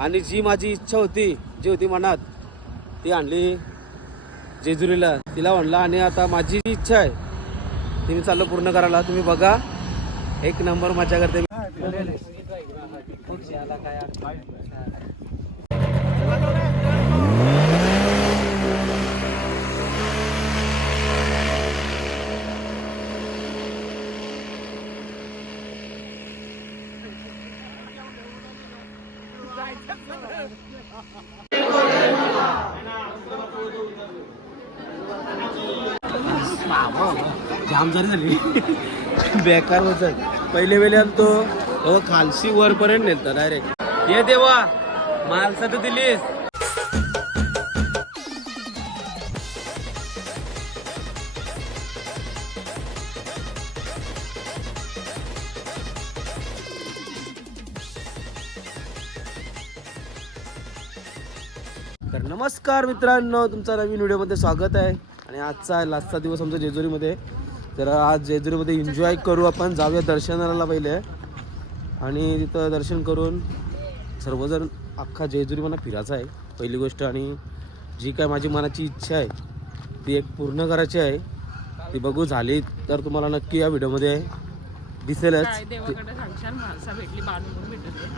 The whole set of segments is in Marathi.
आणि जी माझी इच्छा होती जी होती मनात ती आणली जेजुरीला. तिला म्हणला आणि आता माझी जी इच्छा आहे ती मी चाललो पूर्ण करायला. तुम्ही बघा एक नंबर मजा करते जाम झाली झाली. बेकार होत पहिले वेळे तो तेव्हा खालशी वरपर्यंत नेलता डायरेक्ट ये देवा माणसं तर दिलीस. तर नमस्कार मित्रांनो तुमचं नवीन व्हिडिओमध्ये स्वागत आहे. आणि आजचा आहे लास्टचा दिवस आमचा जेजुरीमध्ये. तर आज जेजुरीमध्ये एन्जॉय करू आपण जाऊया दर्शनाला पहिले. आणि तिथं दर्शन करून सर्वजण अख्खा जेजुरी मला फिरायचा आहे. पहिली गोष्ट आणि जी काय माझी मनाची इच्छा आहे ती एक पूर्ण करायची आहे. ती बघू झाली तर तुम्हाला नक्की या व्हिडिओमध्ये दिसेलच. देवाकडे भेटली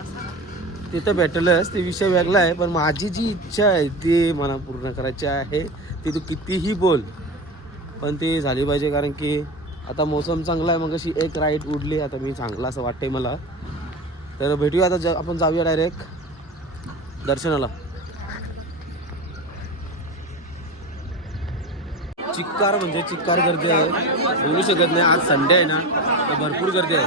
असं. ते तर भेटलंच ते विषय वेगळा आहे पण माझी जी इच्छा आहे ती मला पूर्ण करायची आहे ती तू कितीही बोल पण ती झाली पाहिजे कारण की आता मोसम चांगला आहे मग अशी एक राईड उडली आता मी चांगला असं वाटतंय मला. तर भेटूया आता ज आपण जाऊया डायरेक्ट दर्शनाला. चिक्कार म्हणजे चिक्कार गर्दी आहे. बोलू शकत नाही आज संडे आहे ना तर भरपूर गर्दी आहे.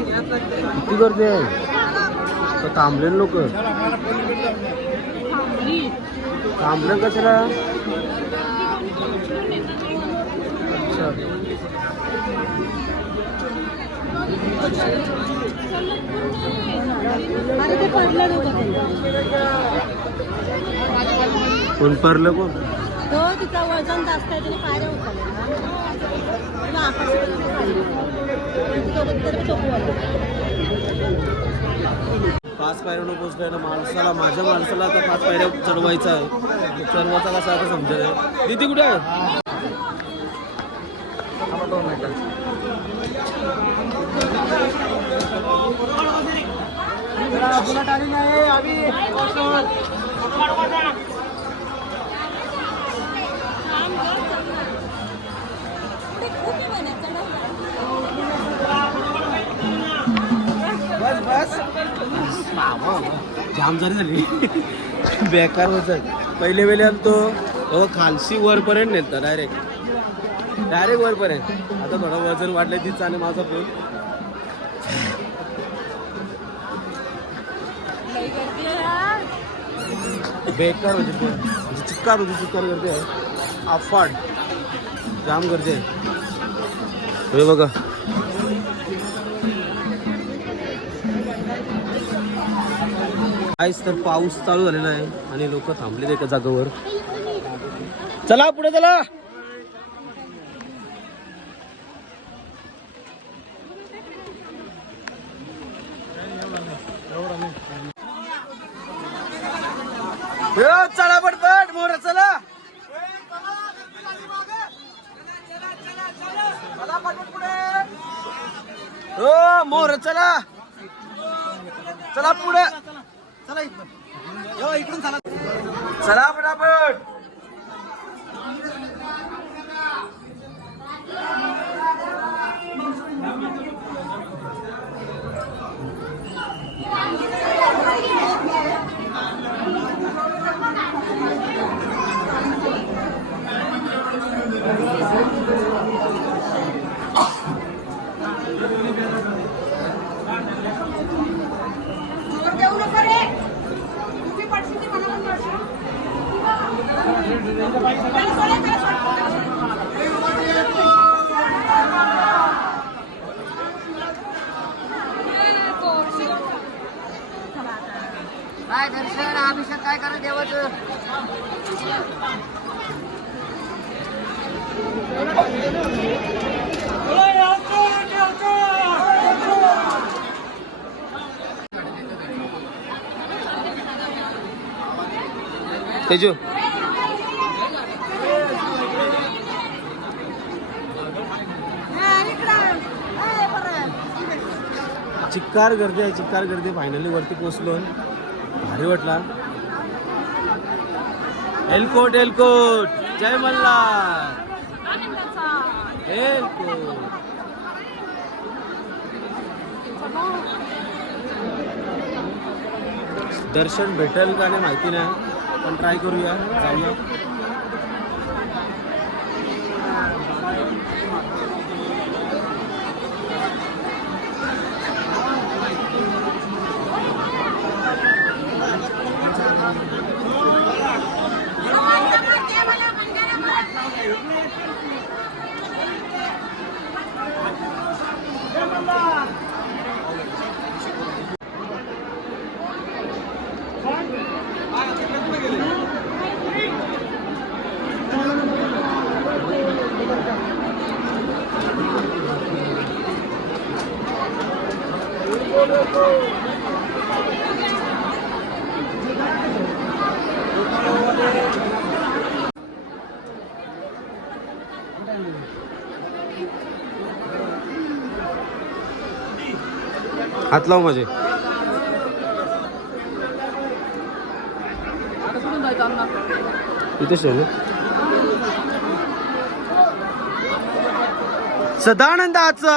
किती गर्दी आहे थांबले लोक. थांबले कचरा अच्छा. कोण परलं कोण? तिचा वजन जास्त आहे त्याने पायऱ्या उचलल्या. पाच पायऱ्यानं पोचलोय ना माणसाला माझ्या माणसाला आता पाच पायऱ्या चढवायचा आहे. चढवायचा कसा आता समजेल. दिदी कुठे आहे? बस बस. जाम झाली झाली. बेकार होत पहिले वेळे आलो तो तेव्हा खालशी वरपर्यंत नेलता डायरेक्ट डायरेक्ट वरपर्यंत. आता थोडं वजन वाढलंय तिचं आणि माझा फोन. बेकार म्हणजे म्हणजे चिक्कार होती चिक्कार गर्दी आहे. अफाट जाम गर्दी आहे. हे बघा. काहीच तर पाऊस चालू झालेला आहे आणि लोक थांबलेत एका जागेवर. चला पुढे चला. चला पटपट मोर चला. हो मोर चला. चला पुढे. चला इकडून चला. चला पटापट जोर देऊ नको रे तुम्ही पडशील ती मला पण पडशील. त्याला सोडा, त्याला सोडा. काय दर्शन अभिषेक काय करा देवाचं तेजू. चिक्कार गर्दी आहे चिक्कार गर्दी. फायनली वरती पोचलो भारी वाटला. एलकोट एलकोट जय मल्ला एलकोट दर्शन भेटेल का नाही माहिती नाही. पण ट्राय करूया जाऊया. हात लाव माझे. इथेच ठेवले सदानंदाचा.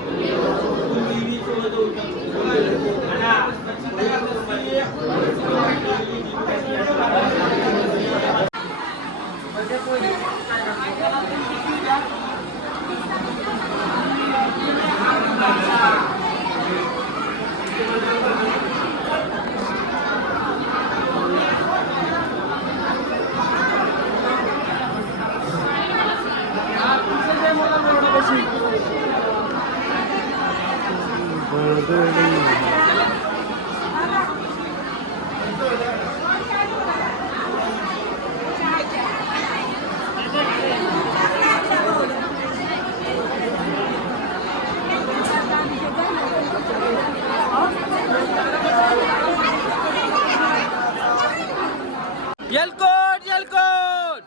एलकोट उतरलं एलकोट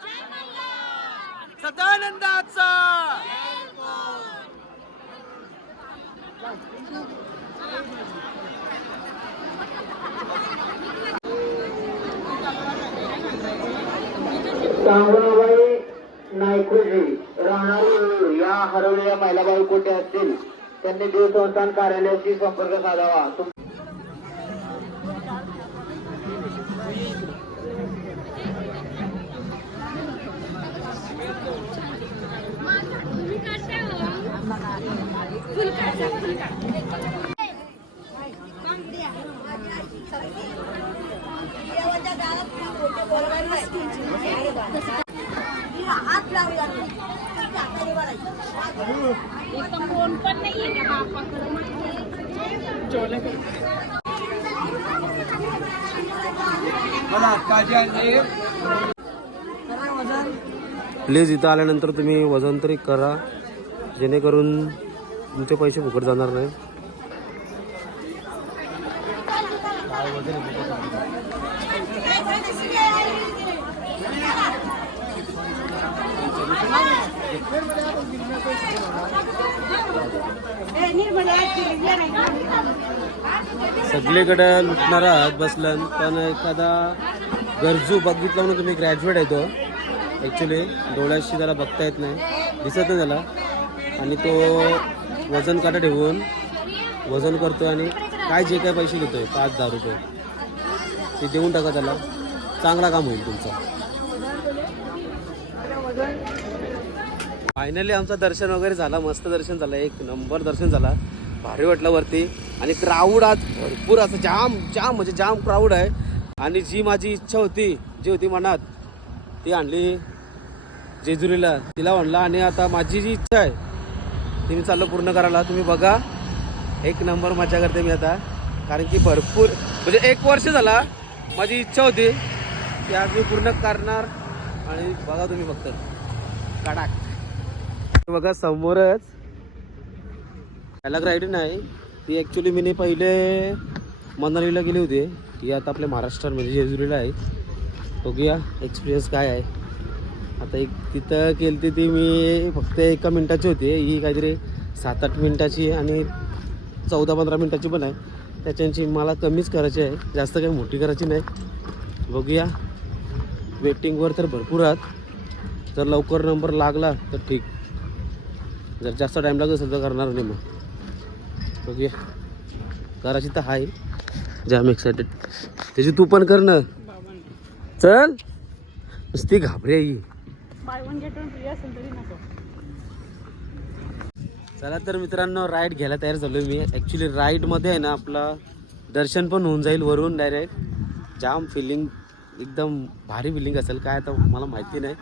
सदानंदाचा सांगुणाबाई नायकोजी राहणारी या हरवलेल्या महिलाबाई कोठे असतील? त्यांनी देवसंस्थान कार्यालयाशी संपर्क साधावा. तुम- प्लीज इथं आल्यानंतर तुम्ही वजन तरी करा जेणेकरून तुमचे पैसे फुकट जाणार नाही सगळीकडे लुटणारा आहात बसलं पण एखादा गरजू बघितला म्हणून तुम्ही ग्रॅज्युएट आहे तो. ॲक्च्युली डोळ्याशी त्याला बघता येत नाही. दिसत नाही त्याला. आणि तो वजन काटा ठेवून वजन करतो आणि काय जे काय पैसे घेतोय पाच दहा रुपये. ते देऊन टाका त्याला. चांगला काम होईल तुमचं. फायनली आमचं दर्शन वगैरे झालं. मस्त दर्शन झालं. एक नंबर दर्शन झाला. भारी वाटलं वरती. आणि क्राऊड आज भरपूर असं जाम जाम म्हणजे जाम क्राऊड आहे. आणि जी माझी इच्छा होती जी होती मनात ती आणली जेजुरीला. तिला म्हणलं आणि आता माझी जी इच्छा आहे ती मी चाललो पूर्ण करायला. तुम्ही बघा एक नंबर मजा करते मी आता. कारण की भरपूर म्हणजे एक वर्ष झाला माझी इच्छा होती की आज मी पूर्ण करणार. आणि बघा तुम्ही फक्त. कडाक. बघा समोरच पॅलाग राईड नाही. ती ॲक्च्युली मी पहिले मनालीला गेली होती. ही आता आपल्या महाराष्ट्रात म्हणजे जेजुरीला आहे. बघूया एक्सपिरियन्स काय आहे. आता एक तिथं केली ती मी फक्त एका मिनटाची होती. ही काहीतरी सात आठ मिनटाची आणि चौदा पंधरा मिनटाची पण आहे. त्याच्यांची मला कमीच करायची आहे. जास्त काही मोठी करायची नाही. बघूया. वेटिंगवर तर भरपूर आहात. जर लवकर नंबर लागला तर ठीक. जर जास्त टाईम लागत असेल तर करणार नाही मग. बघूया. करायची तर आहे जाम एक्सायटेड त्याची तू पण कर ना. चल. नुसती घाबरे ही नको. चला तर मित्रांनो राईड घ्यायला तयार झालो मी. ॲक्च्युली राईडमध्ये आहे ना आपला दर्शन पण होऊन जाईल वरून डायरेक्ट जाम फिलिंग एकदम भारी फिलिंग असेल. काय आता मला माहिती नाही.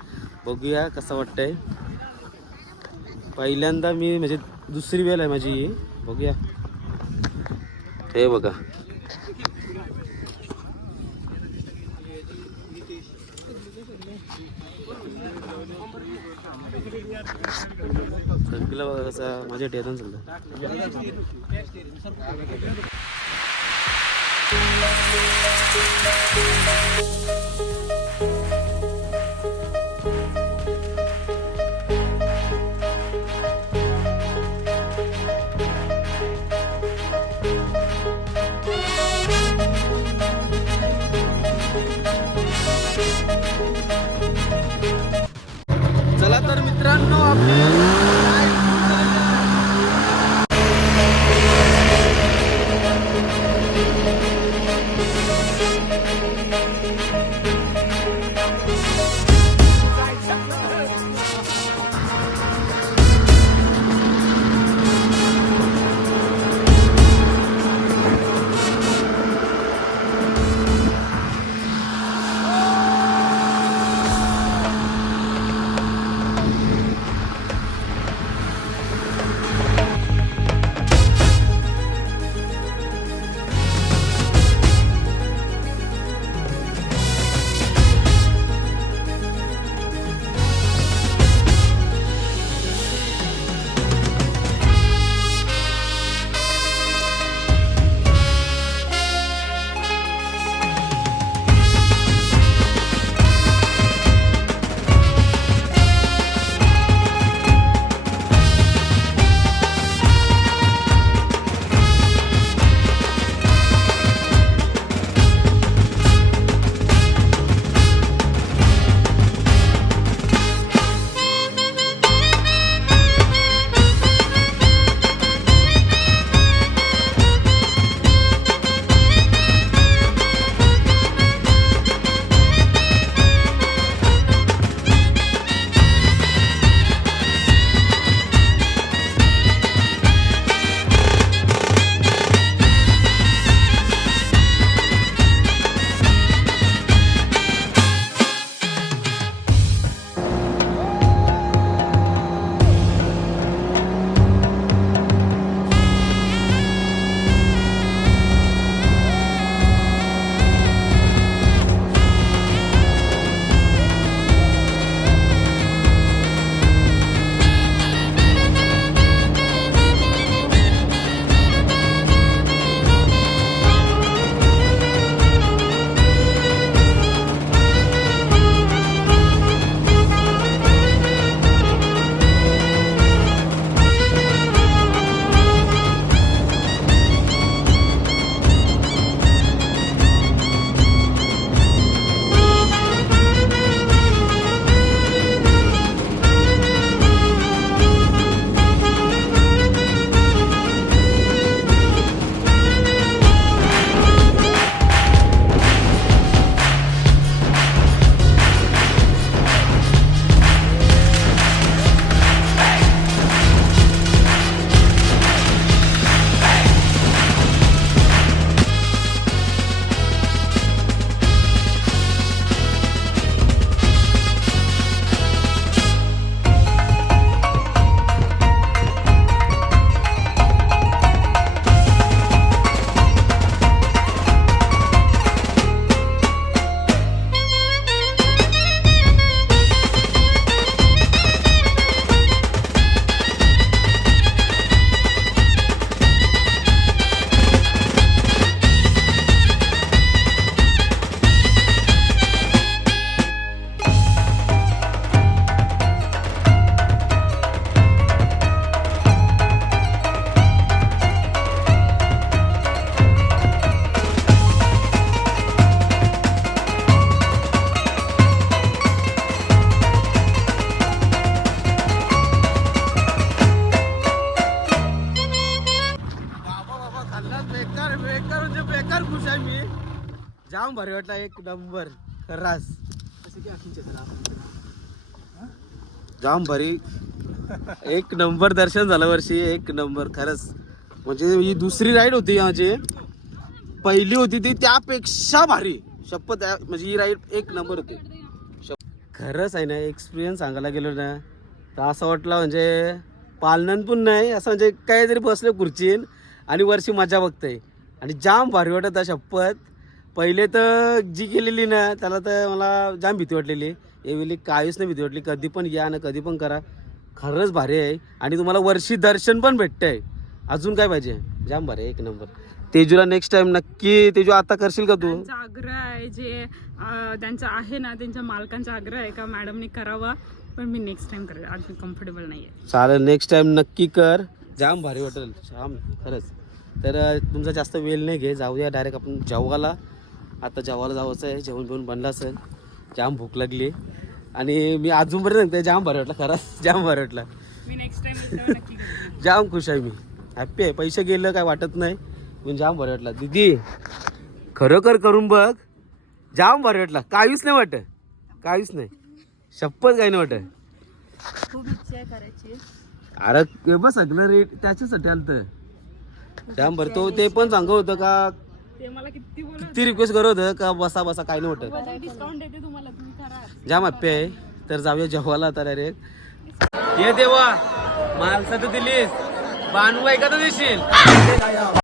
बघूया कसं वाटतंय. पहिल्यांदा मी म्हणजे दुसरी वेळ आहे माझी. बघूया. हे बघा. सगळं बघा कसं माझ्या टेतन चालतं तर मित्रांनो आपली वाटला एक नंबर खरास जाम भारी. एक नंबर दर्शन झालं वर्षी एक नंबर खरंच. म्हणजे ही दुसरी राईड होती माझी पहिली होती ती त्यापेक्षा भारी. शपथ म्हणजे ही राईड एक नंबर होती. खरंच आहे ना एक्सपिरियन्स सांगायला गेलो ना तर असं वाटलं म्हणजे पालनन पण नाही असं म्हणजे काहीतरी बसलं खुर्चीन आणि वर्षी मजा बघतंय. आणि जाम भारी वाटत शपथ. पहिले तर जी केलेली ना त्याला तर मला जाम भीती वाटलेली. यावेळी काहीच नाही भीती वाटली. कधी पण या ना कधी पण करा. खरंच भारी आहे. आणि तुम्हाला वर्षी दर्शन पण भेटतंय. अजून काय पाहिजे? जाम भारी आहे एक नंबर. तेजूला नेक्स्ट टाइम नक्की तेजू आता करशील का तू? त्यांचा आग्रह आहे जे अं, त्यांचा आहे ना त्यांच्या मालकांचा आग्रह आहे का मॅडमनी करावा? पण मी नेक्स्ट टाइम करेल. आज मी कम्फर्टेबल नाही आहे चालेल नेक्स्ट टाइम नक्की कर. जाम भारी वाटेल. जाम खरंच. तर अं, तुमचा जास्त वेळ नाही घे. जाऊया डायरेक्ट आपण जेवायला आता जेवायला जायचं आहे जेवण बिवून बनलं असेल जाम भूक लागली. आणि मी अजूनपर्यंत सांगते जाम भारी वाटलं खरंच जाम भारी वाटलं. मी नेक्स्ट टाइम नक्की करेन. जाम खुश आहे मी. हॅप्पी आहे. पैसे गेलं काय वाटत नाही. पण जाम भारी वाटला. दीदी खरोखर करून बघ जाम भारी वाटला. काहीच नाही वाटत. काहीच नाही. शपथ काही नाही वाटत. खूप इच्छा आहे करायची. अरे बघ सगळं रेट त्याच्यासाठी आलं जाम भर तो ते पण सांगत होतं का ते मला किती बोलत किती रिक्वेस्ट करत होतं का बसा बसा काही नाही वाटत डिस्काउंट देते तुम्हाला तुम्ही करा. जाम हॅप्पी आहे तर जाऊया जेवायला आता डायरेक्ट ये देवा माणसं तर दिलीस. बांधू ऐका तर देशील?